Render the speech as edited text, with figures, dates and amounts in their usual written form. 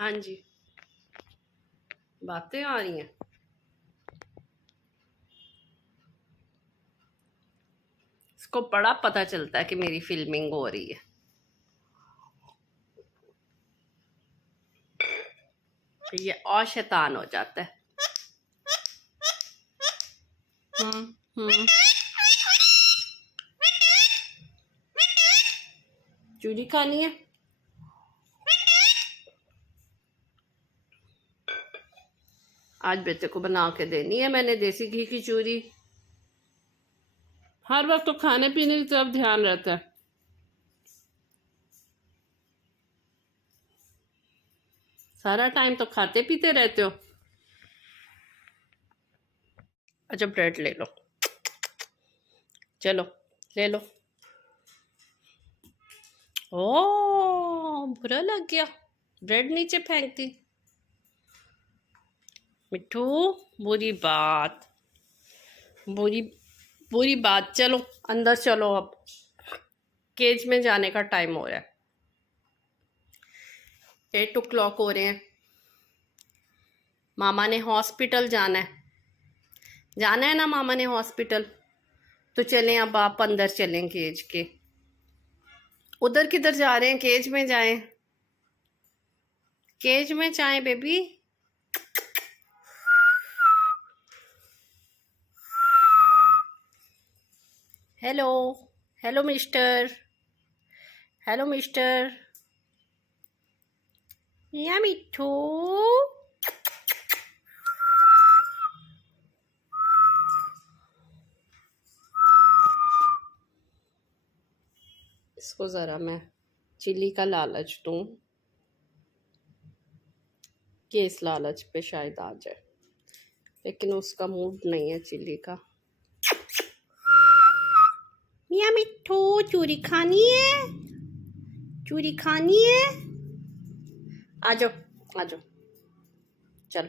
हाँ जी, बातें आ रही हैं। इसको बड़ा पता चलता है कि मेरी फिल्मिंग हो रही है। ये और शैतान हो जाता है। हम्म। चूरी खानी है? आज बेटे को बना के देनी है मैंने देसी घी की चूरी। हर वक्त तो खाने पीने की तरफ ध्यान रहता है। सारा टाइम तो खाते पीते रहते हो। अच्छा ब्रेड ले लो, चलो ले लो। ओ बुरा लग गया, ब्रेड नीचे फेंक दी। मिट्ठू, बुरी बात, बुरी बुरी बात। चलो अंदर चलो, अब केज में जाने का टाइम हो रहा है। 8 o'clock हो रहे हैं। मामा ने हॉस्पिटल जाना है ना मामा ने हॉस्पिटल। तो चलें, अब आप अंदर चलें केज के। उधर किधर जा रहे हैं? केज में जाएं, केज में जाएं baby. Hello, hello mister, hello mister. या मिठू, इसको जरा मैं चिल्ली का लालच दूं कि इस लालच पे शायद आ जाए, लेकिन उसका मूड नहीं है चिल्ली का। मिया मिठू, चूरी खानी है? चूरी खानी है? आ जाओ आ जाओ, चल।